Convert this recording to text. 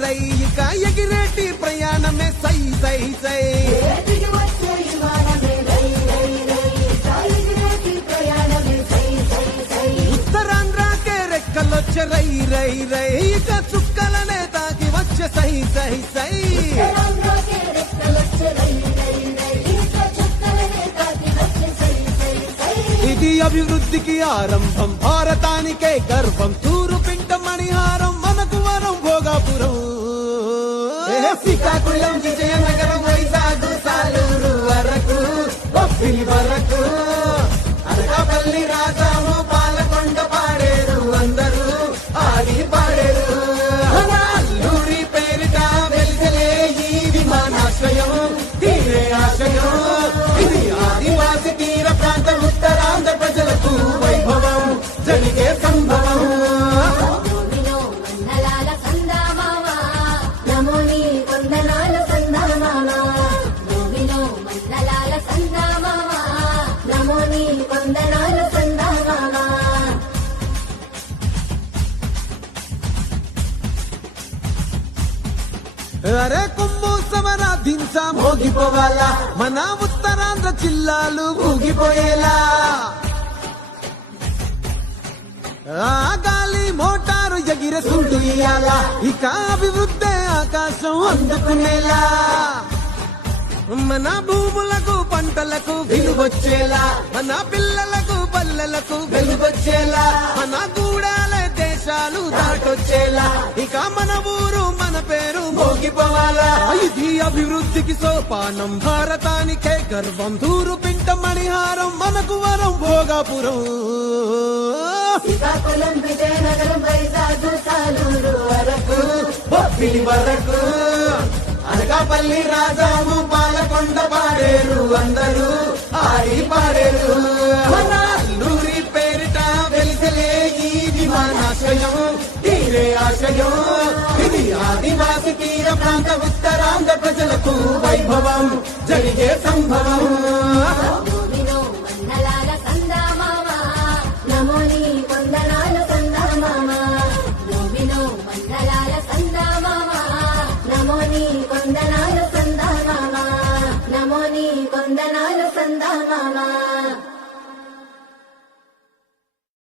రై ఇక ఎగిరేటి ప్రయాణమే సై సై సై ఉత్తరాంధ్రకే రెక్కలొచ్చే రై రై రై ఇక చుక్కలనే తాకి వచ్చే సై సై సై ఇది అభివృద్ధికి ఆరంభం భారతానికే గర్వం తూరు పింట మణిహారం మనకు వరం భోగాపురం శ్రీకాకుళం విజయనగరం వైజాగ్ సాలూరు వరకు బొప్పిలి వరకు అనకాపల్లి రాజాము పాలకొండ పాడేరు అందరూ ఆడి పాడేరు అల్లూరి పేరిట వెలిగలే ఈ విమానాశ్రయం తీరే ఆశయం ఇది ఆదివాసి తీర ప్రాంతం ఉత్తరాంధ్ర ప్రజలకు వైభవం జరిగే సంభవం అరే కుంభు సమరాధించా మోగిపోవాలా మన ఉత్తరాంధ్ర జిల్లాలు ఊగిపోయేలా ఆ గాలి మోటారు ఎగిరే సుంటు ఇయ్యాలా ఇక అభివృద్ధి ఆకాశం అందుకునేలా మన భూములకు పంటలకు విలువొచ్చేలా మన పిల్లలకు పల్లెలకు వెలుగొచ్చేలా మన గూడాల దేశాలు దాటొచ్చేలా ఇక మన ఊరు మన పేరు మోగిపోవాలా ఇది అభివృద్ధికి సోపానం భారతానికే గర్వం తూరు పింట మణిహారం మనకు వరం భోగాపురం శ్రీకాకుళం విజయనగరం వైజాగ్ సాలూరు వరకు బొప్పిలి వరకు అనకాపల్లి రాజాము పాలకొండ పాడేరు అందరూ ఆడి పాడేరు అల్లూరి పేరిట వెలిసలే ఈ విమానాశ్రయం తీరే ఆశయం ఇది ఆదివాసి తీర ప్రాంత ఉత్తరాంధ్ర ప్రజలకు వైభవం జరిగే సంభవం కొందనాలు సందా మామా